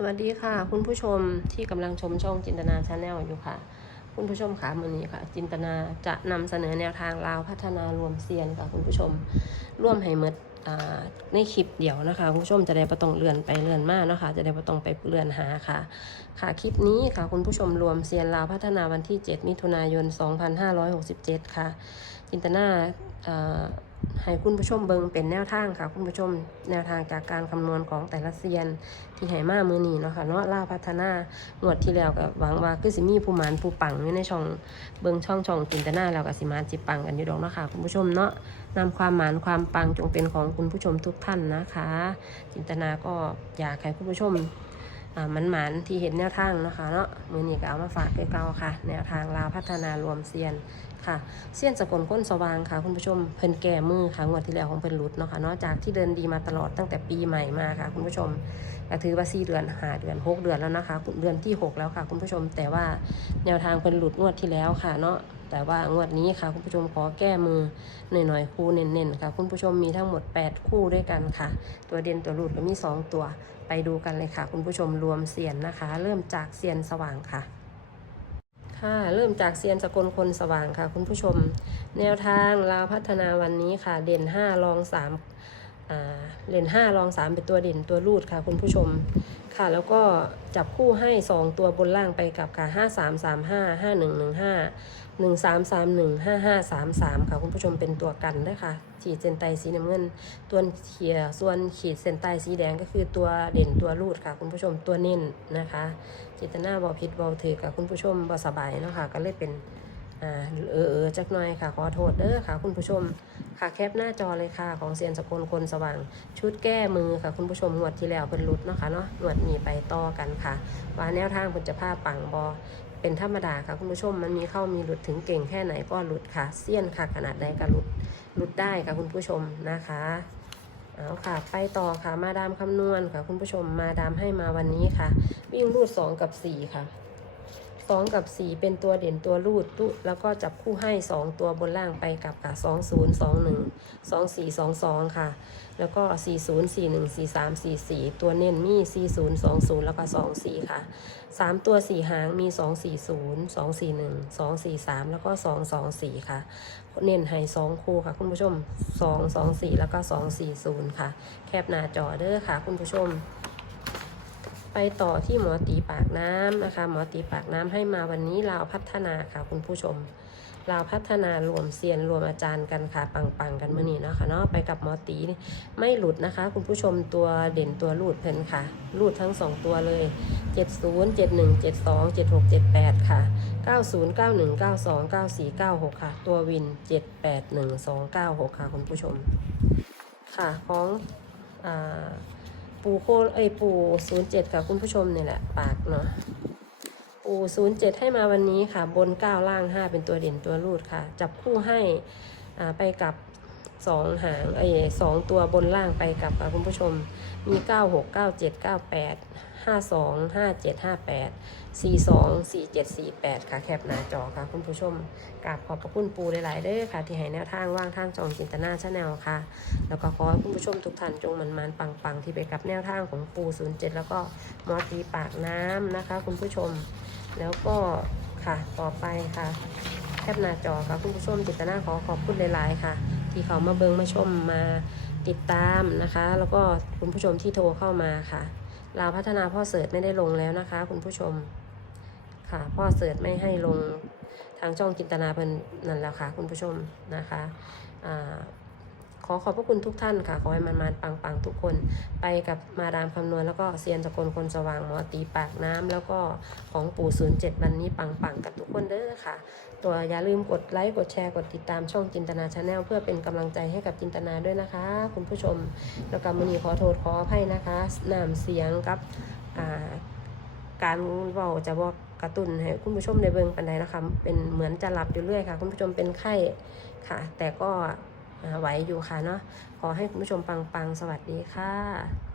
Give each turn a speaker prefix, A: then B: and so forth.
A: สวัสดีค่ะ คุณผู้ชมที่กำลังชมช่องจินตนาชาแนลอยู่ค่ะ คุณผู้ชมค่ะมือนี้ค่ะ จินตนาจะนำเสนอแนวทางลาวพัฒนารวมเซียนค่ะ คุณผู้ชมร่วมให้หมดในคลิปเดียวนะคะ คุณผู้ชมจะได้ประตองเลื่อนไปเลื่อนมาเนะคะ จะได้ประตองไปเลื่อนหาค่ะ ค่ะคลิปนี้ค่ะ คุณผู้ชมรวมเซียนลาวพัฒนาวันที่ 7 มิถุนายน 2567 ค่ะ จินตนา ให้คุณผู้ชมเบิงเป็นแนวทางค่ะ คุณผู้ชมแนวทางจากการคำนวณของแต่ละเซียน ที่ให้มามือนีเนาะค่ะเนาะล่าพัฒนางวดที่แล้วก็หวังว่าคือสิมีผู้หมานผู้ปังอยู่ในช่องเบิงช่องช่องจินตนาแล้วก็สิมานจิปังกันอยู่ดอกเนาะค่ะคุณผู้ชมเนาะนำความหมานความปังจงเป็นของคุณผู้ชมทุกท่านนะคะ จินตนาก็อยากให้คุณผู้ชม มันหมานที่เห็นแนวทางนะคะเนาะมือนี้ก็เอามาฝากเก่าๆค่ะ แนวทางลาวพัฒนารวมเซียนค่ะเซียนสกลก้นสว่างค่ะ คุณผู้ชมเพิ่นแก่มือค่ะงวดที่แล้วของเพิ่นหลุดเนาะค่ะเนาะจากที่เดินดีมาตลอดตั้งแต่ปีใหม่มาค่ะ คุณผู้ชมก็ถือว่าสี่เดือนหาเดือนหกเดือนแล้วนะคะเดือนที่หกแล้วค่ะ คุณผู้ชมแต่ว่าแนวทางเป็นหลุดงวดที่แล้วค่ะเนาะ แต่ว่างวดนี้ค่ะ คุณผู้ชมขอแก้มือหน่อยๆคู่เน้นๆค่ะ คุณผู้ชมมีทั้งหมด 8 คู่ด้วยกันค่ะ ตัวเด่นตัวหลุดก็มี 2 ตัว ไปดูกันเลยค่ะ คุณผู้ชมรวมเสียนนะคะ เริ่มจากเสียนสว่างค่ะค่ะเริ่มจากเซียนสกลคนสว่างค่ะ คุณผู้ชม แนวทางลาวพัฒนาวันนี้ค่ะ เด่น 5 รอง3อ่าเลน5รอง 3 เป็นตัวเด่นตัวรูดค่ะ คุณผู้ชม ค่ะ แล้วก็จับคู่ให้ 2 ตัวบนล่างไปกับค่ะ 5 3 3 5 5 1 1 5 1 3 3 1 5 5 3 3 ค่ะ คุณผู้ชมเป็นตัวกันด้วยค่ะขีดเส้นใต้สีน้ำเงิน ตัวเขียส่วนขีดเส้นใต้สีแดงก็คือตัวเด่นตัวรูดค่ะ คุณผู้ชมตัวเน้นนะคะจิตนาบอผิดบอถือกับคุณผู้ชมบอสบายเนาะค่ะก็เลยเป็นอ่าเออเออจักหน่อยค่ะขอโทษเด้อค่ะ คุณผู้ชม ค่ะแคปหน้าจอเลยค่ะ ของเซียนสกลคนสว่าง ชุดแก้มือค่ะคุณผู้ชมงวดที่แล้วเป็นรุดเนาะค่ะเนาะงวดนี้ไปต่อกันค่ะ ว่าแนวทางคุณจะพาปังบอเป็นธรรมดาค่ะคุณผู้ชมมันมีเข้ามีหลุดถึงเก่งแค่ไหนก็หลุดค่ะเซียนค่ะ ขนาดใดก็หลุดหลุดได้ค่ะคุณผู้ชมนะคะเอาค่ะ ไปต่อค่ะมาดามคำนวณค่ะ คุณผู้ชมมาดามให้มาวันนี้ค่ะ วิ่งรูดสองกับสี่ค่ะ สองกับสี่เป็นตัวเด่นตัวรูดตุแล้วก็จับคู่ให้สองตัวบนล่างไปกับค่ะสองศูนย์สองหนึ่งสองสี่สองสองค่ะ แล้วก็สี่ศูนย์สี่หนึ่งสี่สามสี่สี่ตัวเน้นมีสี่ศูนย์สองศูนย์แล้วก็สองสี่ค่ะสามตัวสี่หางมีสองสี่ศูนย์สองสี่หนึ่งสองสี่สามแล้วก็สองสองสี่ค่ะเน้นให้สองคู่ค่ะ คุณผู้ชมสองสองสี่แล้วก็สองสี่ศูนย์ค่ะ แคบหน้าจอเด้อค่ะ คุณผู้ชม ไปต่อที่หมอตีปากน้ำนะคะ หมอตีปากน้ำให้มาวันนี้ลาวพัฒนาค่ะคุณผู้ชมลาวพัฒนารวมเซียนรวมอาจารย์กันค่ะปังๆกันเมื่อนี้เนาะคะเนาะไปกับหมอตีไม่หลุดนะคะ คุณผู้ชมตัวเด่นตัวรูดเพนค่ะรูดทั้งสองตัวเลย 70 71 72 76 78 ค่ะ 90 91 92 94 96 ค่ะ ตัววิน 781 296 ค่ะคุณผู้ชม ค่ะของ ปูโคเอ้ยปูศูนย์เจ็ดค่ะคุณผู้ชมเนี่ยแหละปากเนาะปูศูนย์เจ็ดให้มาวันนี้ค่ะ บนเก้าล่างห้าเป็นตัวเด่นตัวรูดค่ะ จับคู่ให้อ่าไปกับสองหางไอ้ยสองตัวบนล่างไปกับค่ะคุณผู้ชมมีเก้าหกเก้าเจ็ดเก้าแปดห้าสองห้าเจ็ดห้าแปดสี่สองสี่เจ็ดสี่แปดค่ะแคปหน้าจอค่ะ คุณผู้ชมกราบขอบพระคุณปูหลายๆเด้อค่ะ ที่ให้แนวทางว่างทางจองจินตนาชาแนลค่ะ แล้วก็ขอให้คุณผู้ชมทุกท่านจงมันมันๆปังๆ ที่ไปกับแนวทางของปู 07 แล้วก็มอตีปากน้ำนะคะ คุณผู้ชมแล้วก็ค่ะต่อไปค่ะแคปหน้าจอค่ะคุณผู้ชมจิตนาขอขอบคุณหลายๆค่ะ ที่เขามาเบิงมาชมมาติดตามนะคะ แล้วก็คุณผู้ชมที่โทรเข้ามาค่ะ ลาวพัฒนาพ่อเสิร์ชไม่ได้ลงแล้วนะคะ คุณผู้ชม ค่ะ พ่อเสิร์ชไม่ให้ลงทางช่องจินตนาเป็นนั่นแล้วค่ะ คุณผู้ชมนะคะอ่า ขอขอบพระคุณทุกท่านค่ะ ขอให้มันมาปังปังๆทุกคน ไปกับมาดามคำนวณแล้วก็เซียนสกลคนสว่างหมอตีปากน้ำแล้วก็ของปู่ศูนย์เจ็ดวันนี้ปังปังๆกับทุกคนเด้อค่ะ ตัวอย่าลืมกดไลค์กดแชร์กดติดตามช่องจินตนาชาแนลเพื่อเป็นกำลังใจให้กับจินตนาด้วยนะคะ คุณผู้ชมแล้วก็มันีขอโทษขออภัยนะคะน้ำเสียงกับการเว้าจะบอกกระตุ้นให้คุณผู้ชมในเบิงปันใดนะคะ เป็นเหมือนจะหลับอยู่เรื่อยค่ะ คุณผู้ชมเป็นไข้ค่ะ แต่ก็ ไหวอยู่ค่ะเนาะขอให้คุณผู้ชมปังๆ สวัสดีค่ะ